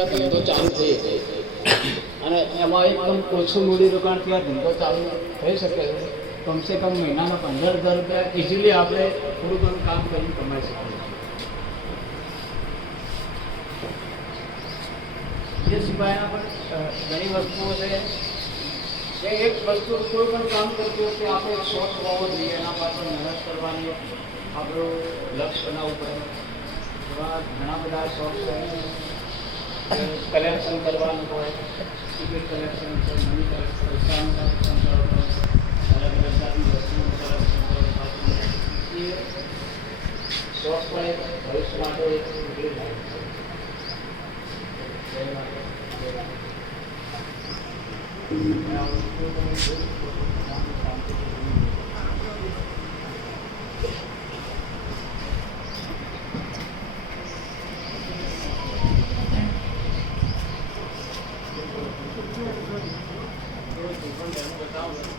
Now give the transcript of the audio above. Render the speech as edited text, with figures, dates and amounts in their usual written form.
આ ધંધો ચાલુ થઈ અને એમાં એકદમ ઓછું મૂડીરોકાણથી આ ધંધો ચાલુ થઈ શકે છે. કમસે કમ મહિનાના 15,000 રૂપિયા ઇઝીલી આપણે થોડું ઘણું કામ કરીને કમાઈ શકીએ છીએ. એ સિવાયના પણ ઘણી વસ્તુઓ છે. એક વસ્તુ કોઈ પણ કામ કરતી વખતે આપણે શોખ હોવો જોઈએ, એના પાછળ મહેનત કરવાની, આપણું લક્ષ્ય બનાવવું પડે. એવા ઘણા બધા શોખ છે. કલેક્શન કરવાનું હોય, ટિકિટ કલેક્શન છે, મની કલેક્શન, પૈસાનું કલેક્શન કરો, અલગ અલગ જાતની વસ્તુનું કલેક્શન કરો. એ શોખ પણ એક ભવિષ્ય માટે નીકળી જાય છે. બતાવો